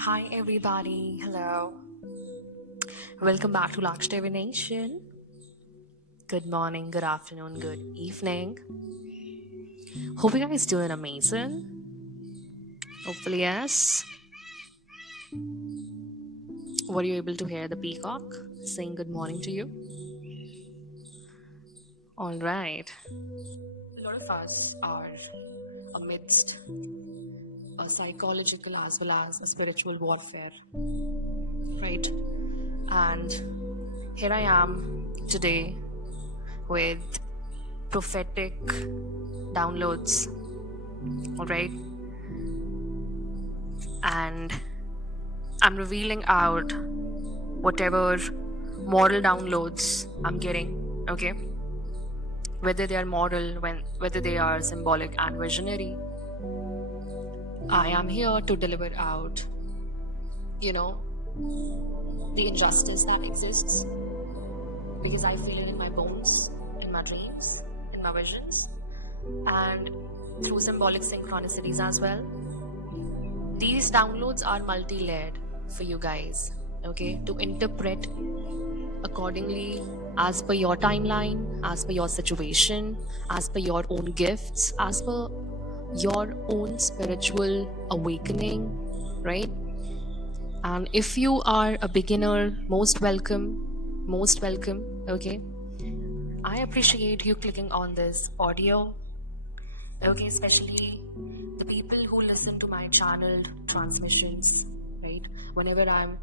Hi, everybody. Hello. Welcome back to Laksh Divination. Good morning, good afternoon, good evening. Hope you guys doing amazing. Hopefully, yes. Were you able to hear the peacock saying good morning to you? All right. A lot of us are amidst a psychological as well as a spiritual warfare, right? And here I am today with prophetic downloads, all right? And I'm revealing out whatever moral downloads I'm getting, okay? Whether they are moral, whether they are symbolic and visionary, I am here to deliver out, you know, the injustice that exists because I feel it in my bones, in my dreams, in my visions, and through symbolic synchronicities as well. These downloads are multi layered for you guys, okay, to interpret accordingly as per your timeline, as per your situation, as per your own gifts, as per your own spiritual awakening, right? And if you are a beginner, most welcome, okay? I appreciate you clicking on this audio, okay, especially the people who listen to my channeled transmissions, right? Whenever I'm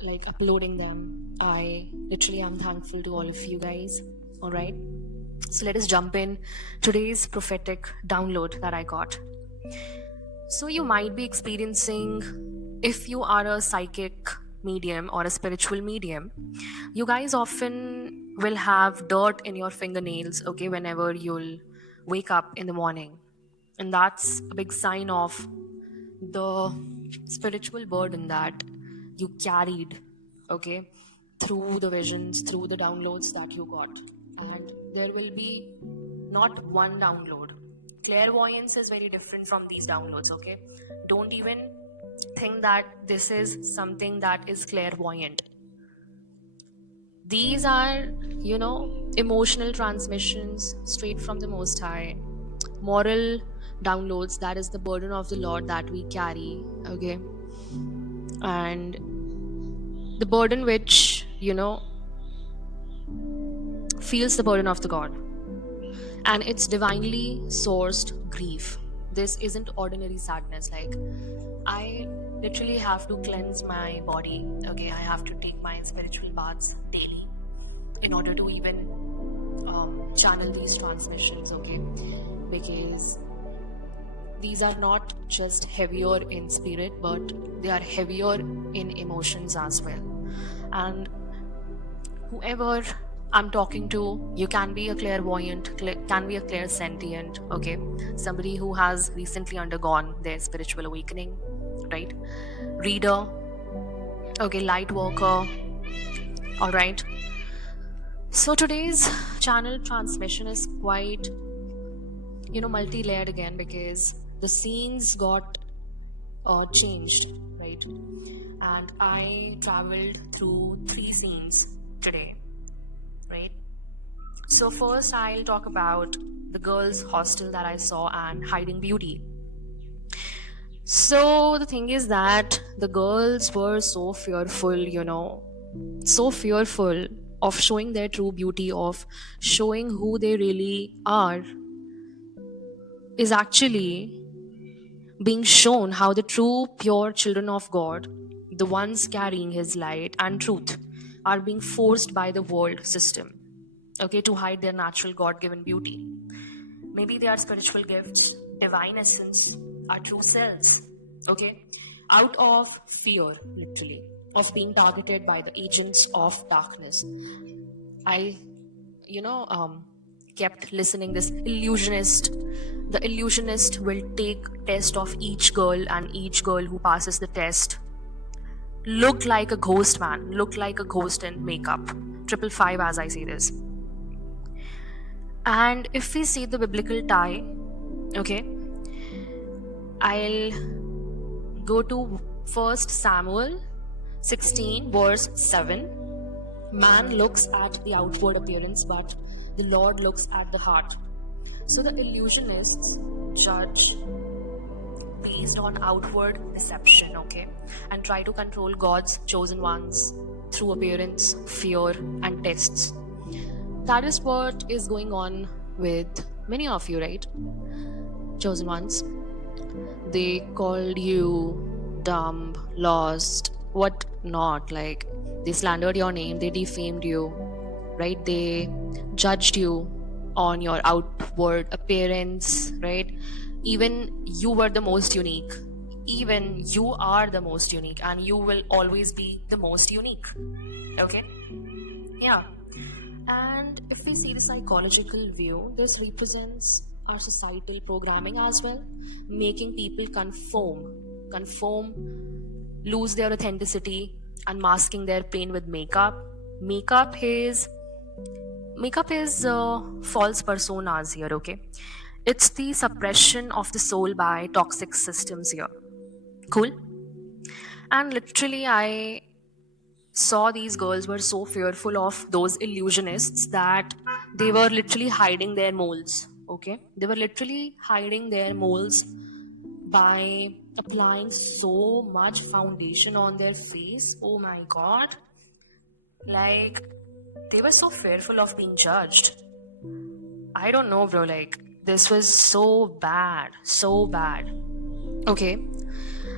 like uploading them, I literally am thankful to all of you guys. All right, so let us jump in today's prophetic download that I got. So you might be experiencing, if you are a psychic medium or a spiritual medium, you guys often will have dirt in your fingernails, okay, whenever you'll wake up in the morning. And that's a big sign of the spiritual burden that you carried, okay, through the visions, through the downloads that you got. And there will be not one download. Clairvoyance is very different from these downloads, okay? Don't even think that this is something that is clairvoyant. These are, emotional transmissions straight from the Most High, moral downloads. That is the burden of the Lord that we carry, okay? And the burden which, feels the burden of the God. And it's divinely sourced grief. This isn't ordinary sadness. Like, I literally have to cleanse my body, okay? I have to take my spiritual baths daily in order to even channel these transmissions, okay? Because these are not just heavier in spirit, but they are heavier in emotions as well. And whoever I'm talking to, you can be a clairvoyant, can be a clairsentient, okay? Somebody who has recently undergone their spiritual awakening, right? Reader, okay, light worker, all right? So today's channel transmission is quite, multi-layered again because the scenes got changed, right? And I traveled through 3 scenes today, right? So first I'll talk about the girls' hostel that I saw and Hiding Beauty. So the thing is that the girls were so fearful, so fearful of showing their true beauty, of showing who they really are, is actually being shown how the true, pure children of God, the ones carrying His light and truth, are being forced by the world system, okay, to hide their natural God given beauty. Maybe they are spiritual gifts, divine essence, our true selves, okay, out of fear, literally, of being targeted by the agents of darkness. I, you know, um, kept listening this illusionist. The illusionist will take test of each girl, and each girl who passes the test look like a ghost, man, look like a ghost in makeup. Triple five, as I say this. And if we see the biblical tie, okay, I'll Go to 1 Samuel 16 verse 7. Man looks at the outward appearance, but the Lord looks at the heart. So the illusionists judge based on outward deception, okay, and try to control God's chosen ones through appearance, fear, and tests. That is what is going on with many of you, right? Chosen ones. They called you dumb, lost, what not. Like, they slandered your name, they defamed you, right? They judged you on your outward appearance, right? Even you were the most unique. Even you are the most unique, and you will always be the most unique. Okay? Yeah. And if we see the psychological view, this represents our societal programming as well, making people conform, lose their authenticity, and masking their pain with makeup. Makeup is false personas here, okay? It's the suppression of the soul by toxic systems here. Cool? And literally, I saw these girls were so fearful of those illusionists that they were literally hiding their moles, okay? They were literally hiding their moles by applying so much foundation on their face. Oh my god. Like, they were so fearful of being judged. I don't know, bro. Like, this was so bad. Okay.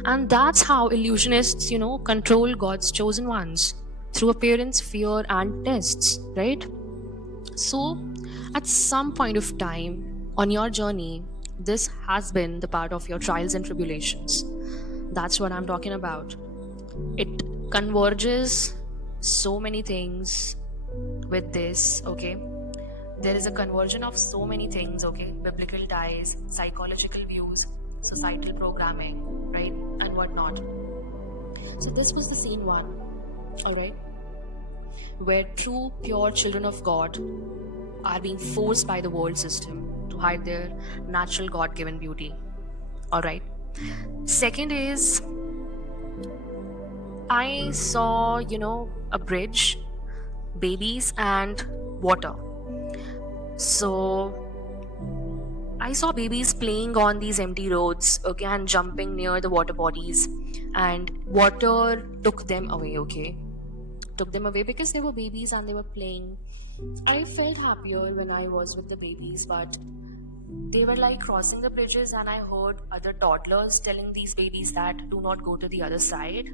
And that's how illusionists, control God's chosen ones through appearance, fear, and tests, right? So, at some point of time on your journey, this has been the part of your trials and tribulations. That's what I'm talking about. It converges so many things with this, okay? There is a conversion of so many things, okay? Biblical ties, psychological views, societal programming, right? And whatnot. So this was the scene one, alright? Where true, pure children of God are being forced by the world system to hide their natural God-given beauty, alright? Second is, I saw, a bridge, babies, and water. So I saw babies playing on these empty roads, okay, and jumping near the water bodies, and water took them away, okay? Took them away because they were babies and they were playing. I felt happier when I was with the babies, but they were like crossing the bridges, and I heard other toddlers telling these babies that do not go to the other side.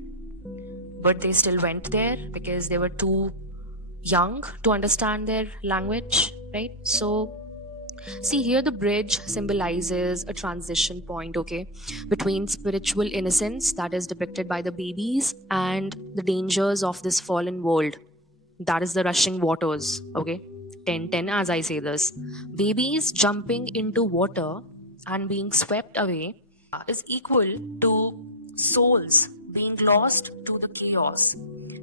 But they still went there because they were too young to understand their language, right? So see, here the bridge symbolizes a transition point, okay, between spiritual innocence that is depicted by the babies and the dangers of this fallen world. That is the rushing waters, okay? 10:10 as I say this. Babies jumping into water and being swept away is equal to souls being lost to the chaos,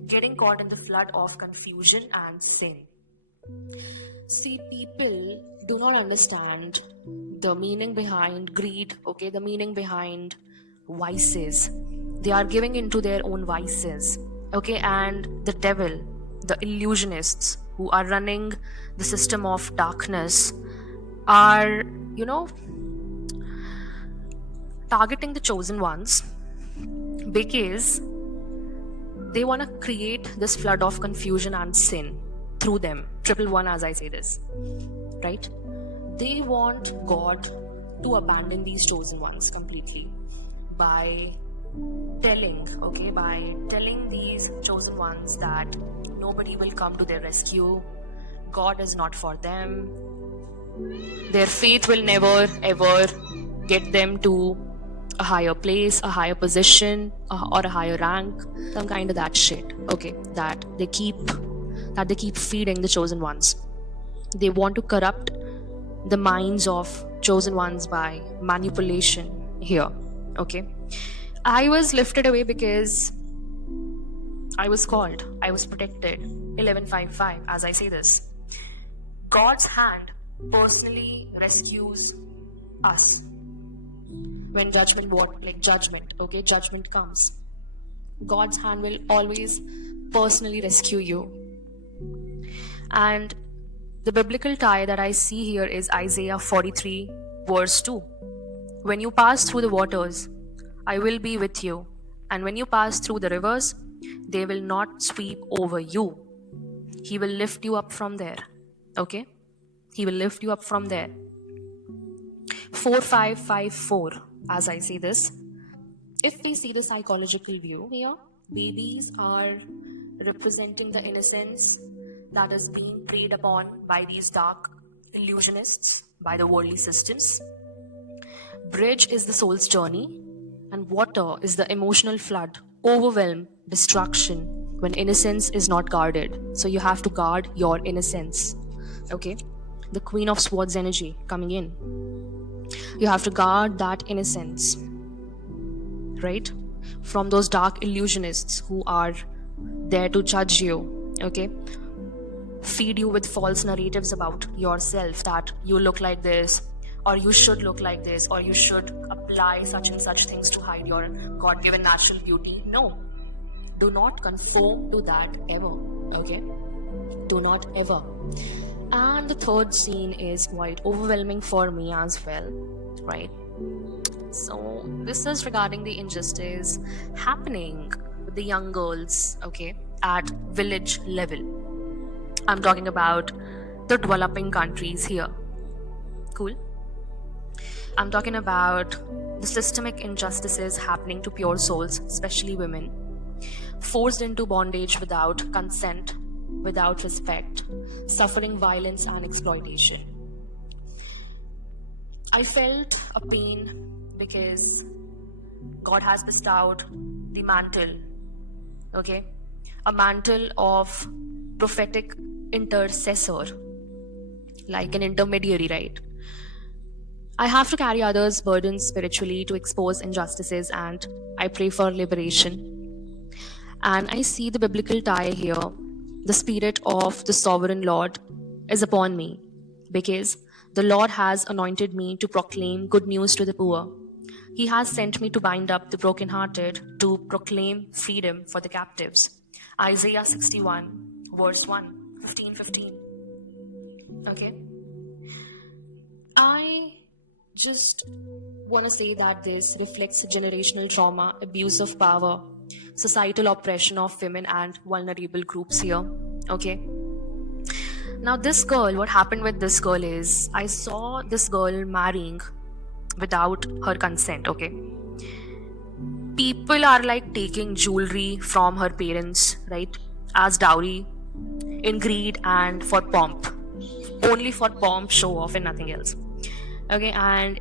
getting caught in the flood of confusion and sin. See, people do not understand the meaning behind greed, okay, the meaning behind vices. They are giving into their own vices, okay, and the devil, the illusionists who are running the system of darkness are, targeting the chosen ones because they want to create this flood of confusion and sin through them. 111 as I say this, right? They want God to abandon these chosen ones completely by telling these chosen ones that nobody will come to their rescue. God is not for them. Their faith will never ever get them to a higher place, a higher position, or a higher rank, some kind of that shit, okay, that they keep feeding the chosen ones. They want to corrupt the minds of chosen ones by manipulation here, okay? I was lifted away because I was called, I was protected. 11:55 as I say this. God's hand personally rescues us. when judgment, okay, judgment comes, God's hand will always personally rescue you. And the biblical tie that I see here is Isaiah 43, verse 2. When you pass through the waters, I will be with you. And when you pass through the rivers, they will not sweep over you. He will lift you up from there. Okay? He will lift you up from there. 4554, as I see this. If we see the psychological view here, babies are representing the innocence that is being preyed upon by these dark illusionists, by the worldly systems. Bridge is the soul's journey, and water is the emotional flood, overwhelm, destruction when innocence is not guarded. So you have to guard your innocence. Okay? The Queen of Swords energy coming in. You have to guard that innocence, right? From those dark illusionists who are there to judge you, okay? Feed you with false narratives about yourself, that you look like this, or you should look like this, or you should apply such and such things to hide your God-given natural beauty. No, do not conform to that ever, okay? Do not ever. And the third scene is quite overwhelming for me as well, right? So this is regarding the injustice happening with the young girls, okay, at village level. I'm talking about the developing countries here. Cool. I'm talking about the systemic injustices happening to pure souls, especially women, forced into bondage without consent, without respect, suffering violence and exploitation. I felt a pain because God has bestowed the mantle, okay, a mantle of prophetic intercessor, like an intermediary, right? I have to carry others' burdens spiritually to expose injustices, and I pray for liberation. And I see the biblical tie here. The Spirit of the Sovereign Lord is upon me, because the Lord has anointed me to proclaim good news to the poor. He has sent me to bind up the brokenhearted, to proclaim freedom for the captives. Isaiah 61, verse 1, 15:15. Okay? I just want to say that this reflects generational trauma, abuse of power, societal oppression of women and vulnerable groups here. Okay? Now, this girl, what happened with this girl is, I saw this girl marrying without her consent, okay? People are like taking jewelry from her parents, right, as dowry, in greed and for pomp, only for pomp, show off, and nothing else. Okay, and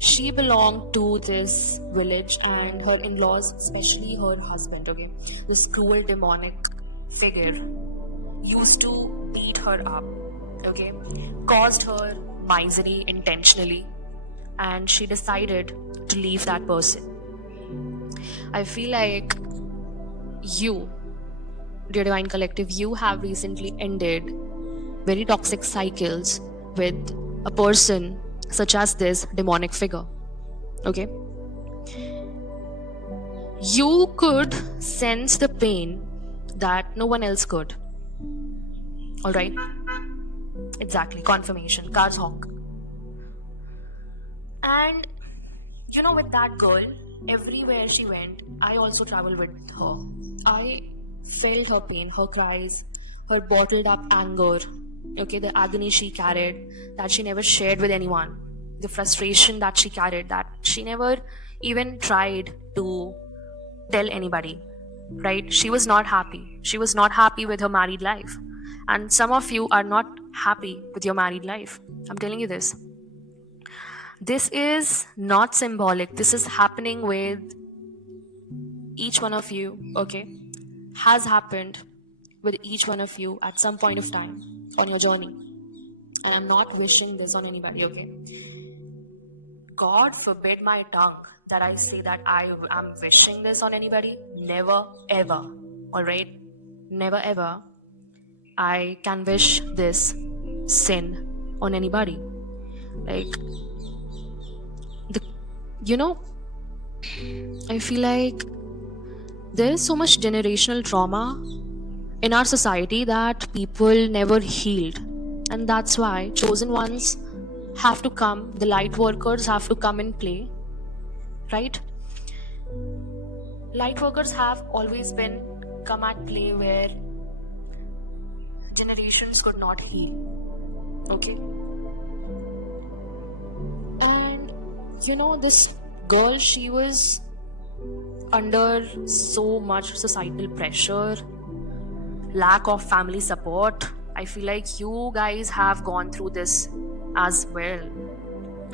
she belonged to this village, and her in-laws, especially her husband, okay, this cruel demonic figure, used to beat her up, okay, caused her misery intentionally, and she decided to leave that person. I feel like you, dear Divine Collective, you have recently ended very toxic cycles with a person such as this demonic figure. Okay? You could sense the pain that no one else could. Alright? Exactly. Confirmation. Cards honk. And you know, with that girl, everywhere she went, I also traveled with her. I felt her pain, her cries, her bottled up anger, okay, the agony she carried that she never shared with anyone, the frustration that she carried that she never even tried to tell anybody, right? She was not happy. She was not happy with her married life. And some of you are not happy with your married life. I'm telling you this. This is not symbolic. This is happening with each one of you, okay? Has happened with each one of you at some point of time on your journey. And I'm not wishing this on anybody, okay? God forbid my tongue that I say that I am wishing this on anybody. Never, ever. Alright? Never, ever. I can wish this sin on anybody. Like, the You know, I feel like there is so much generational trauma in our society that people never healed. And that's why chosen ones have to come, the light workers have to come in play, right? Light workers have always been come at play where generations could not heal. Okay? And this girl, she was under so much societal pressure, lack of family support. I feel like you guys have gone through this as well.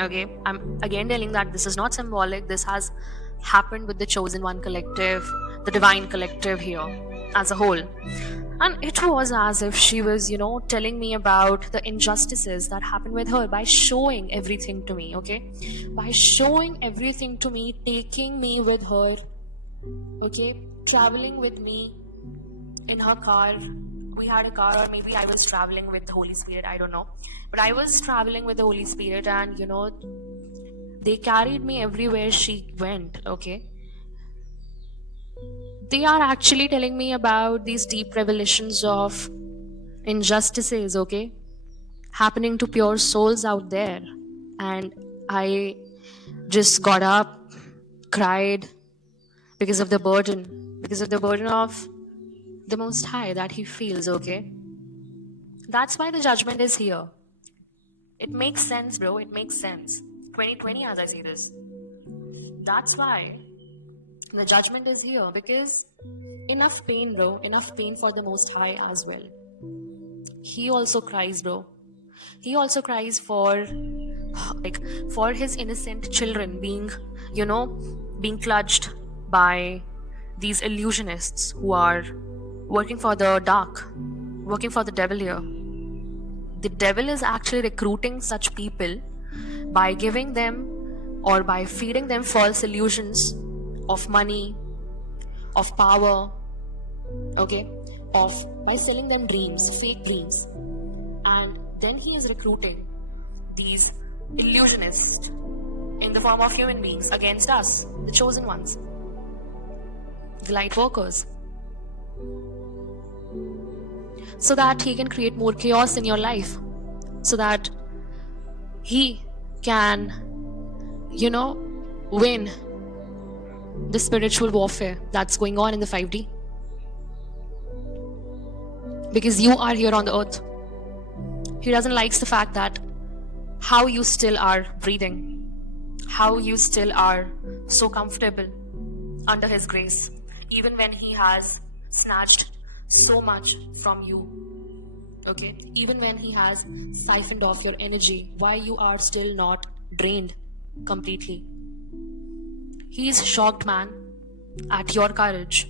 Okay, I'm again telling that this is not symbolic. This has happened with the Chosen One collective, the Divine collective here as a whole. And it was as if she was, telling me about the injustices that happened with her by showing everything to me, okay? By showing everything to me, taking me with her, okay? Traveling with me in her car. We had a car, or maybe I was traveling with the Holy Spirit, I don't know. But I was traveling with the Holy Spirit, and they carried me everywhere she went, okay? They are actually telling me about these deep revelations of injustices, okay, happening to pure souls out there. And I just got up, cried because of the burden of the Most High that He feels, okay? That's why the judgment is here. It makes sense, bro. It makes sense. 2020, as I say this. That's why the judgment is here, because enough pain, bro. Enough pain for the Most High as well. He also cries, bro. He also cries for his innocent children being clutched by these illusionists who are working for the dark, working for the devil here. The devil is actually recruiting such people by giving them or by feeding them false illusions of money, of power, okay, by selling them dreams, fake dreams. And then he is recruiting these illusionists in the form of human beings against us, the chosen ones, the light workers, so that he can create more chaos in your life, so that he can, win the spiritual warfare that's going on in the 5D. Because you are here on the earth. He doesn't like the fact that how you still are breathing, how you still are so comfortable under His grace, even when He has snatched so much from you, okay? Even when He has siphoned off your energy, why you are still not drained completely. He is shocked, man, at your courage.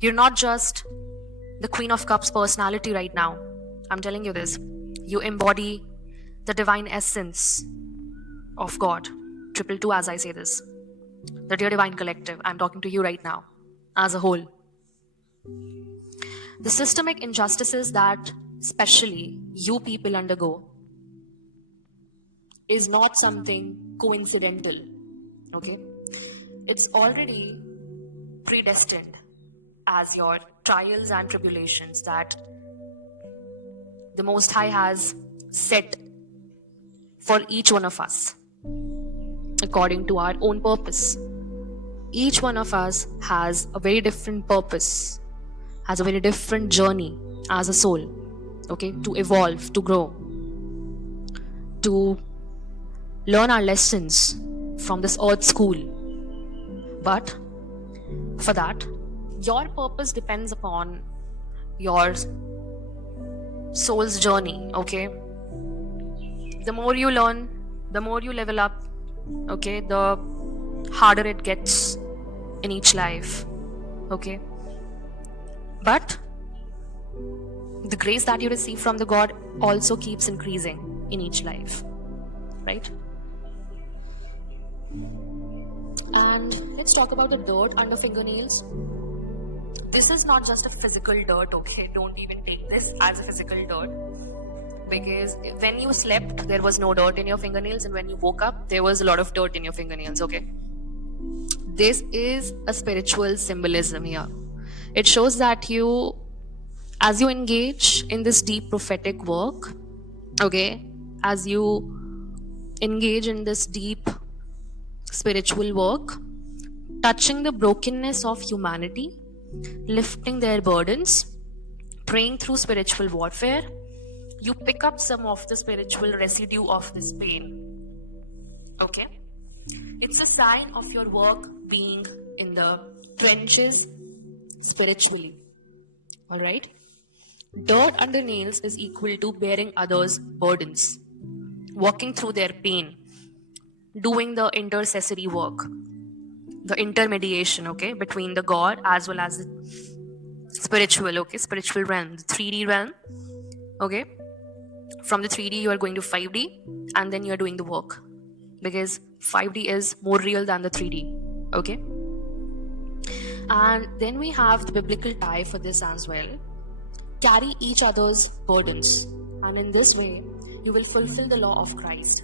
You're not just the Queen of Cups personality right now. I'm telling you this. You embody the divine essence of God. 222, as I say this. The Dear Divine Collective. I'm talking to you right now, as a whole. The systemic injustices that especially you people undergo is not something coincidental, okay? It's already predestined as your trials and tribulations that the Most High has set for each one of us according to our own purpose. Each one of us has a very different purpose, has a very different journey as a soul, okay, to evolve, to grow, to learn our lessons from this earth school. But for that, your purpose depends upon your soul's journey, okay? The more you learn, the more you level up, okay, the harder it gets in each life, okay? But the grace that you receive from the God also keeps increasing in each life, right? And let's talk about the dirt under fingernails. This is not just a physical dirt, okay? Don't even take this as a physical dirt. because when you slept there was no dirt in your fingernails, and when you woke up there was a lot of dirt in your fingernails. Okay, this is a spiritual symbolism here. It shows that you, as you engage in this deep prophetic work, okay, as you engage in this deep spiritual work, touching the brokenness of humanity, lifting their burdens, praying through spiritual warfare, you pick up some of the spiritual residue of this pain. Okay? It's a sign of your work being in the trenches spiritually. Alright? Dirt under nails is equal to bearing others' burdens, walking through their pain, doing the intercessory work, the intermediation, okay, between the God as well as the spiritual, okay, spiritual realm, the 3D realm, okay. From the 3D, you are going to 5D, and then you are doing the work, because 5D is more real than the 3D, okay. And then we have the biblical tie for this as well. Carry each other's burdens, and in this way, you will fulfill the law of Christ.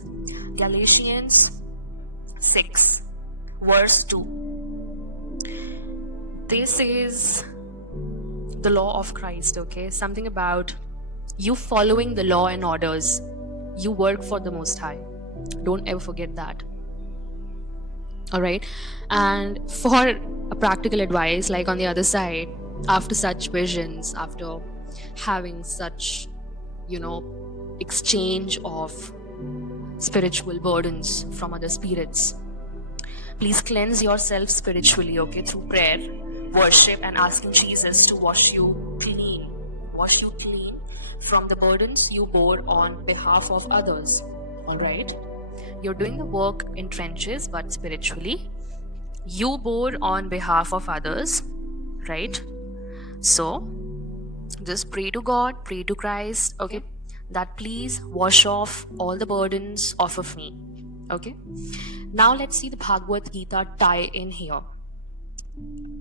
Galatians 6, verse 2. This is the law of Christ, okay? Something about you following the law and orders. You work for the Most High. Don't ever forget that. All right. And for a practical advice, like on the other side, after such visions, after having such, exchange of spiritual burdens from other spirits, please cleanse yourself spiritually, okay, through prayer, worship, and asking Jesus to wash you clean from the burdens you bore on behalf of others. All right. You're doing the work in trenches, but spiritually, you bore on behalf of others, right? So, just pray to God, pray to Christ, okay, that please wash off all the burdens off of me, okay? Now let's see the Bhagavad Gita tie in here.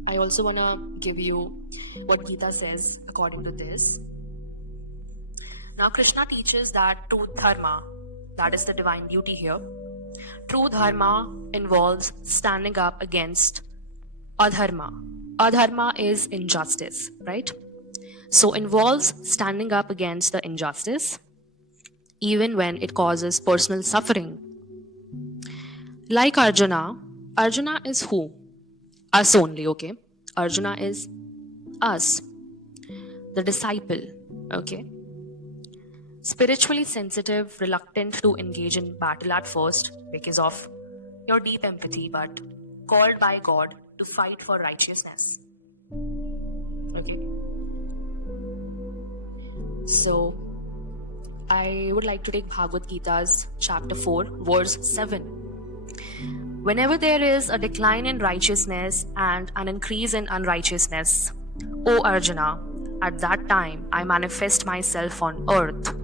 I also want to give you what Gita says according to this. Now Krishna teaches that true dharma, that is the divine duty here, true dharma involves standing up against adharma. Adharma is injustice, right? So involves standing up against the injustice, even when it causes personal suffering. Like Arjuna is who? Us only, okay? Arjuna is us, the disciple, okay? Spiritually sensitive, reluctant to engage in battle at first because of your deep empathy, but called by God to fight for righteousness. Okay. So, I would like to take Bhagavad Gita's chapter 4, verse 7. Whenever there is a decline in righteousness and an increase in unrighteousness, O Arjuna, at that time I manifest myself on earth.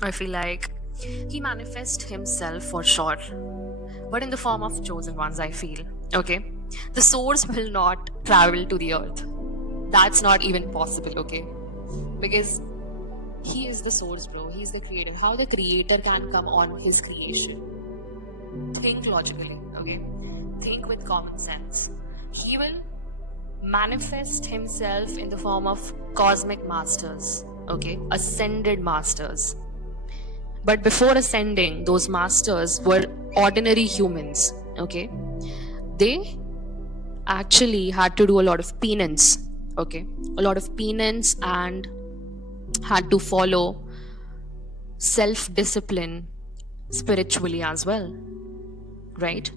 I feel like he manifests himself for sure, but in the form of chosen ones, I feel. Okay? The source will not travel to the earth. That's not even possible, okay? Because he is the source, bro. He is the creator. How the creator can come on his creation? Think logically, okay? Think with common sense. He will manifest himself in the form of cosmic masters, okay? Ascended masters. But before ascending, those masters were ordinary humans, okay? They actually had to do a lot of penance, okay? A lot of penance, and had to follow self-discipline spiritually as well, right?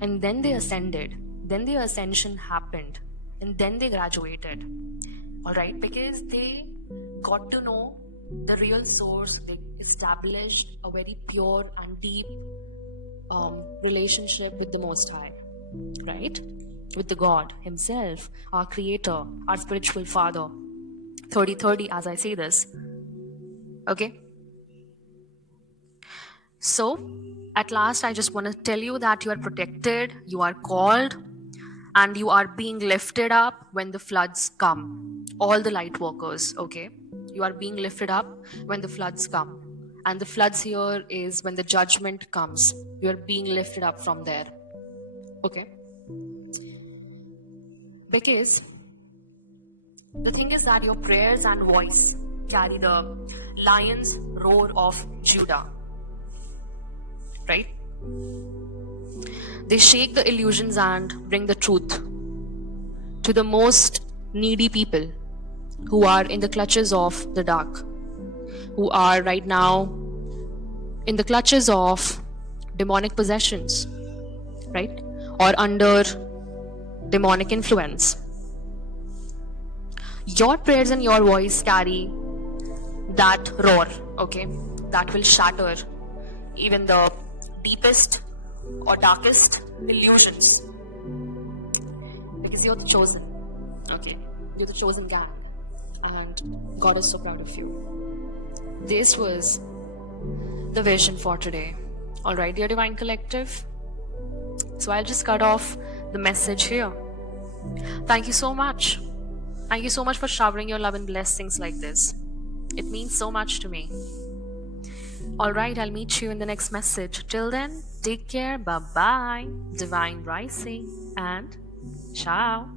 And then they ascended. Then the ascension happened. And then they graduated, all right? Because they got to know the real source. They established a very pure and deep relationship with the Most High, right? With the God himself, our creator, our spiritual father. 30-30 as I say this, okay? So at last I just want to tell you that you are protected, you are called, and you are being lifted up when the floods come. All the light workers, okay? You are being lifted up when the floods come. And the floods here is when the judgment comes. You are being lifted up from there. Okay? Because the thing is that your prayers and voice carry the lion's roar of Judah. Right? They shake the illusions and bring the truth to the most needy people who are in the clutches of the dark, who are right now in the clutches of demonic possessions, right? Or under demonic influence. Your prayers and your voice carry that roar, okay? That will shatter even the deepest or darkest illusions. Because you're the chosen, okay? You're the chosen gang. And God is so proud of you. This was the vision for today. Alright, dear Divine Collective. So I'll just cut off the message here. Thank you so much. Thank you so much for showering your love and blessings like this. It means so much to me. Alright, I'll meet you in the next message. Till then, take care. Bye-bye. Divine Rising and ciao.